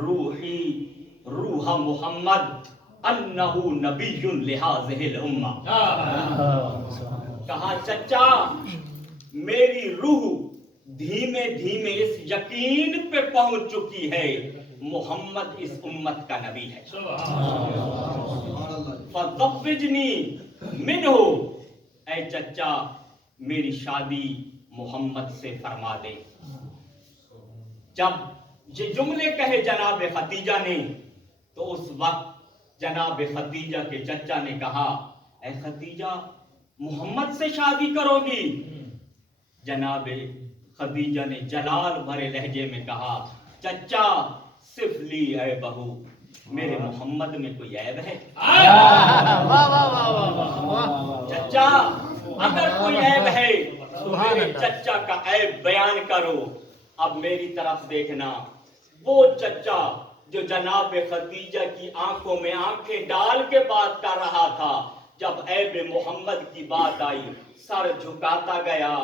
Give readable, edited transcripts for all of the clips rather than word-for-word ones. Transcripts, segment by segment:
روحی روح محمد انہو نبی لہذہ الامہ. کہا چچا میری روح دھیمے دھیمے اس یقین پہ پہنچ چکی ہے محمد اس امت کا نبی ہے. فَزَوِّجْنِي مِنْهُ، اے چچا میری شادی محمد سے فرما دے. جب یہ جملے کہے جناب خدیجہ نے تو اس وقت جناب خدیجہ کے چچا نے کہا اے خدیجہ محمد سے شادی کرو گی؟ جناب خدیجہ نے جلال بھرے لہجے میں کہا چچا صرف لی اے بہو، میرے محمد میں کوئی عیب ہے؟ چچا اگر کوئی عیب ہے تو میرے چچا کا عیب بیان کرو. اب میری طرف دیکھنا، وہ چچا جو جناب خدیجہ کی آنکھوں میں آنکھیں ڈال کے بات کر رہا تھا، جب عیب محمد کی بات آئی سر جھکاتا گیا،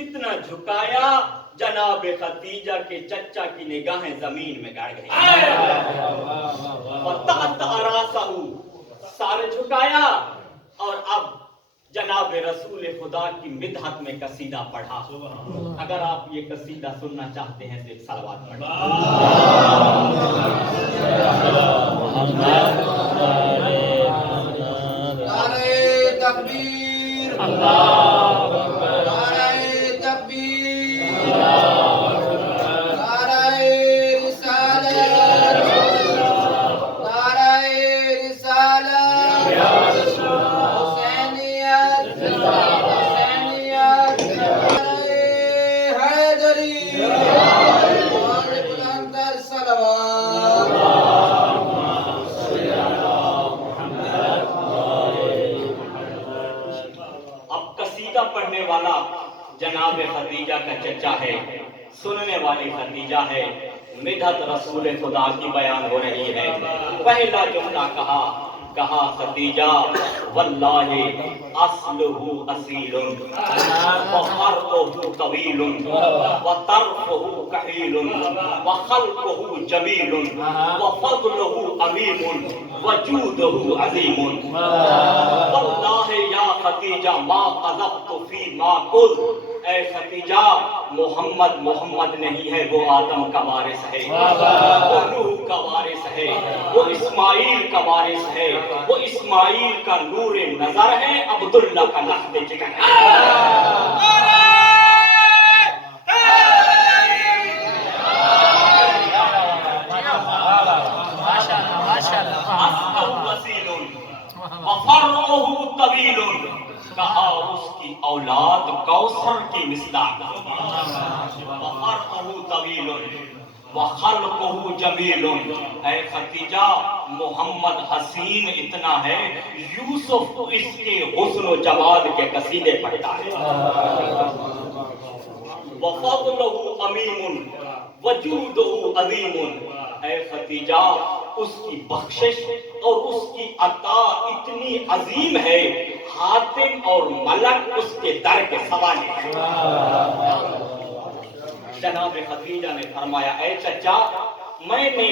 اتنا جھکایا جناب خدیجہ کے چچا کی نگاہیں زمین میں گڑ گئی. وَتَحْتَ رَأْسَهُ، سر جھکایا اور اب جناب رسول خدا کی مدحت میں قصیدہ پڑھا. اگر آپ یہ قصیدہ سننا چاہتے ہیں تو ایک صلوات پڑھیں. نعرہ تکبیر، اللہ اکبر، نعرہ تکبیر، اللہ اکبر، نعرہ رسالت، نعرہ رسالت، حسینیت، حسینیت، نعرہ حیدری، اور بلند تر صلوات. اب قصیدہ پڑھنے والا جناب خدیجہ کا چچا ہے، سننے والی خدیجہ ہے. مدحت رسول خدا کی بیان ہو رہی ہے. پہلا جملہ کہا خدیجہ واللہ اصلہ اصیل وفرعہ طویل وطرفہ کحیل وخلقہ جمیل وفضلہ عظیم وجودہ عظیم. واللہ یا خدیجہ ما قذفت فی ما قل، اے خدیجہ محمد نہیں ہے، وہ آدم کا وارث ہے، وہ نوح کا وارث ہے، وہ اسماعیل کا وارث ہے، وہ اسماعیل کا نور نظر ہے، عبداللہ کا لحد جگر ہے. اصلہ وسیل وفرعہ طویل، کہا اس کی اولاد کوثر کی مصداق. وفرعہ طویل وخلقہ جمیل، اے خدیجہ محمد حسین اتنا ہے یوسف تو اس کے حسن و جمال کے قصیدے پڑھتا ہے. وفضلہ عمیم وجودہ عظیم، اے خدیجہ اس کی بخشش اور اس کی عطا اتنی عظیم ہے، حاتم اور ملک اس کے در کے سوالی ہیں. جناب خدیجہ نے فرمایا اے چچا میں نے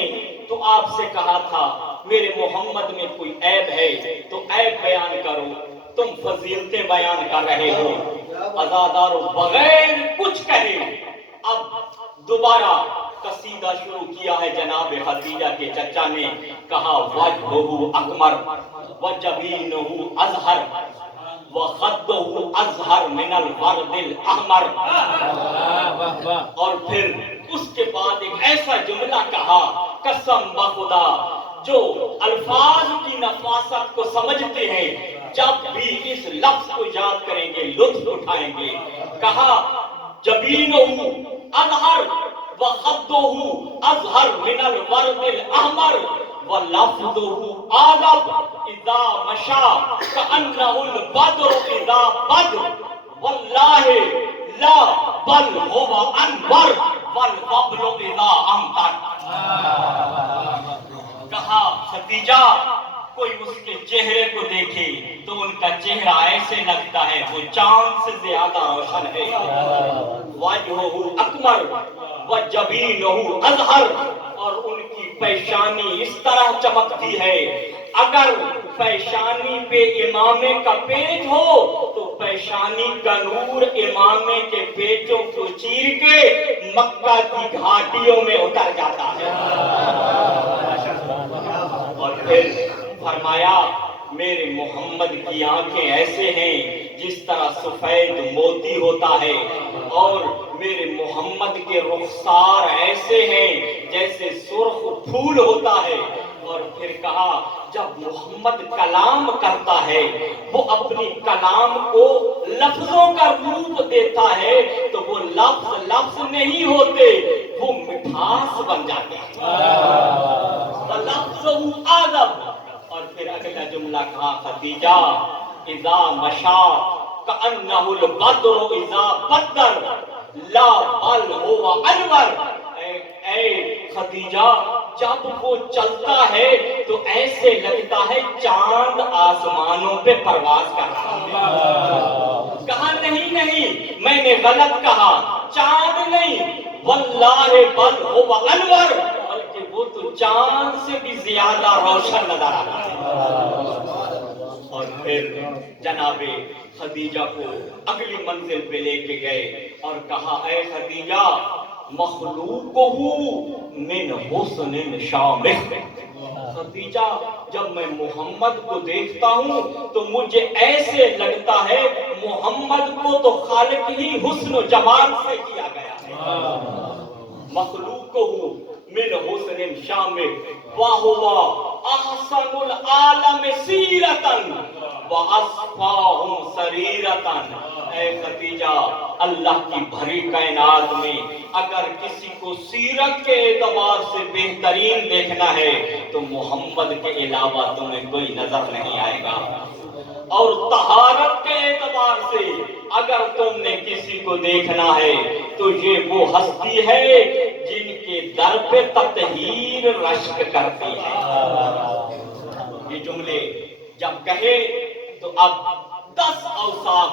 تو آپ سے کہا تھا میرے محمد میں کوئی عیب ہے تو عیب بیان کرو، تم فضیلتیں بیان کر رہے ہو. عزادارو بغیر کچھ کہے اب دوبارہ قصیدہ شروع کیا ہے جناب خدیجہ کے چچا نے. کہا وجہہ اکمر وجبینہ ازہر وخدہ ازہر من الورد الاحمر. اور پھر اس کے بعد ایک ایسا جملہ کہا قسم بخدا جو الفاظ کی نفاست کو سمجھتے ہیں جب بھی اس لفظ کو یاد کریں گے لطف اٹھائیں گے. کہا جبینہ ازہر وخدہ ازہر من الورد الاحمر ولفظہ آلب اذا مشا کأنہ البدر اذا بدر واللہ لا بل ہوا انور والقبل اذا امطر. کہا خدیجہ کوئی اس کے چہرے کو دیکھے تو ان کا چہرہ ایسے لگتا ہے وہ چاند سے زیادہ روشن ہے. وجہہ اکمر وجبینہ ازہر، اور ان کی پیشانی اس طرح چمکتی ہے، اگر پیشانی پہ امامے کا پیچ ہو تو پیشانی کا نور امامے کے پیچوں کو چیر کے مکہ کی گھاٹیوں میں اتر جاتا ہے۔ اور پھر فرمایا میرے محمد کی آنکھیں ایسے ہیں جس طرح سفید موتی ہوتا ہے، اور میرے محمد کے رخسار ایسے ہیں جیسے سرخ پھول ہوتا ہے۔ اور پھر کہا جب محمد کلام کرتا ہے وہ اپنی کلام کو لفظوں کا روپ دیتا ہے تو وہ لفظ لفظ نہیں ہوتے، وہ مٹھاس بن جاتے ہیں۔ لفظ آدم۔ اور پھر اگلا جملہ کہا خدیجہ اذا مشا کأنہ البدر اذا بدر لا بل ہوا انور۔ اے خدیجہ جب وہ چلتا ہے تو ایسے لگتا ہے چاند آسمانوں پہ پرواز کر رہا ہے۔ کہا نہیں میں نے غلط کہا، چاند نہیں، واللہ بل ہوا انور، بلکہ وہ تو چاند سے بھی زیادہ روشن نظر آتا ہے۔ اور پھر جناب خدیجہ کو اگلی منزل پہ لے کے گئے اور کہا اے خدیجہ مخلوقہ من حسن شامخ۔ خدیجہ جب میں محمد کو دیکھتا ہوں تو مجھے ایسے لگتا ہے محمد کو تو خالق ہی حسن و جمال سے کیا گیا ہے۔ مخلوقہ من حسن شامخ وہو احسن العالم سیرتا وَأَصْفَاهُمْ سَرِيرَةً۔ اے خدیجہ اللہ کی بھری کائنات میں اگر کسی کو سیرت کے اعتبار سے بہترین دیکھنا ہے تو محمد کے علاوہ تمہیں کوئی نظر نہیں آئے گا، اور طہارت کے اعتبار سے اگر تم نے کسی کو دیکھنا ہے تو یہ وہ ہستی ہے جن کے در پہ تطہیر رشک کرتی ہے۔ یہ جملے جب کہے تو اب 10 اوصاف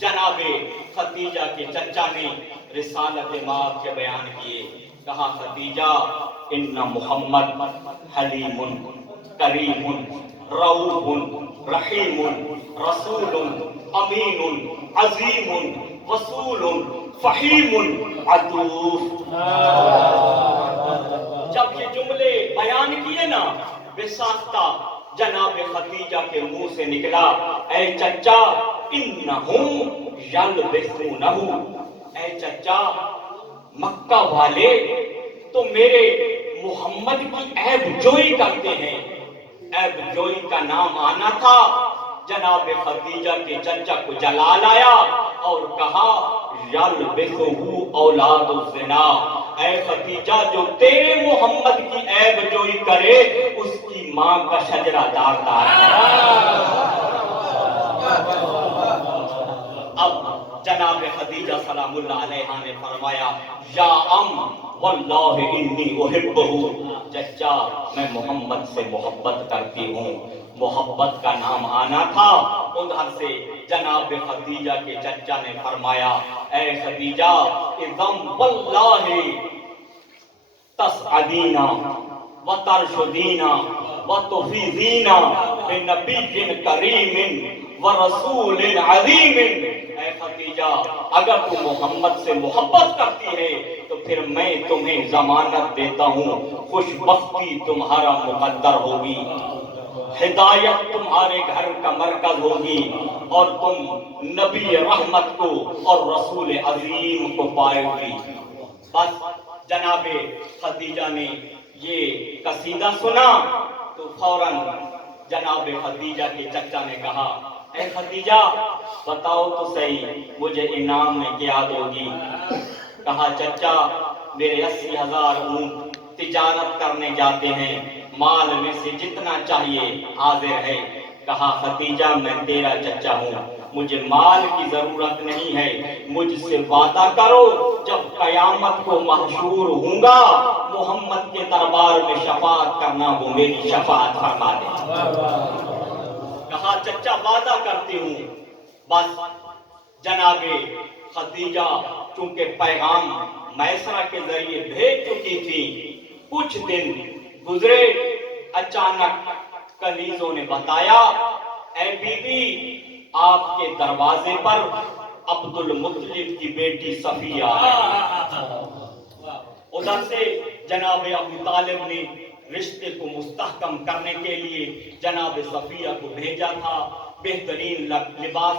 جناب خدیجہ کے چچا نے رسالت مآب کے بیان کیے۔ کہا خدیجہ ان محمد حلیم کریم رؤوف رحیم رسول امین عظیم وصول فہیم عطوف۔ جب یہ جملے بیان کیے نا بساختہ جناب خدیجہ کے منہ سے نکلا اے چچا انہم یلبسونہ، اے چچا مکہ والے تو میرے محمد کی عیب جوئی کرتے ہیں۔ عیب جوئی کا نام آنا تھا، جناب خدیجہ کے چچا کو جلال آیا اور کہا یلبسہ اولاد الزنا، اے خدیجہ جو تیرے محمد کی عیب جوئی کرے اس کی ماں کا شجرہ دار دار ہے۔ اب جناب خدیجہ سلام اللہ علیہا نے فرمایا یا ام واللہ انی احبہ، چچا میں محمد سے محبت کرتی ہوں۔ محبت کا نام آنا تھا۔ ادھر سے جناب خدیجہ کے چچا نے فرمایا اے خدیجہ اذن واللہ تسعدینا وترشدینا وتفیضینا بنبی کریم ورسول عظیم۔ اے خدیجہ اگر تم محمد سے محبت کرتی ہے تو پھر میں تمہیں ضمانت دیتا ہوں خوش بختی تمہارا مقدر ہوگی، ہدایت تمہارے گھر کا مرکز ہوگی، اور تم نبی رحمت کو اور رسول عظیم کو پائے گی۔ بس جناب خدیجہ نے یہ قصیدہ سنا تو فوراً جناب خدیجہ کے چچا نے کہا اے خدیجہ بتاؤ تو صحیح مجھے انعام میں کیا دو گی؟ کہا چچا میرے 80,000 اونٹ تجارت کرنے جاتے ہیں، مال میں سے جتنا چاہیے حاضر ہے۔ کہا خدیجہ میں تیرا چچا ہوں، مجھے مال کی ضرورت نہیں ہے، مجھ سے وعدہ کرو جب قیامت کو محشور ہوں گا محمد کے دربار میں شفاعت کرنا وہ میری شفاعت فرما دے۔ کہا چچا وعدہ کرتی ہوں۔ بس جناب خدیجہ چونکہ پیغام میسرہ کے ذریعے بھیج چکی تھی، کچھ دن گزرے، اچانک کنیزوں نے بتایا اے بی بی آپ کے دروازے پر عبد المطلب کی بیٹی صفیہ ہے۔ ادھر سے جناب ابو طالب نے رشتے کو مستحکم کرنے کے لیے جناب صفیہ کو بھیجا تھا، بہترین لباس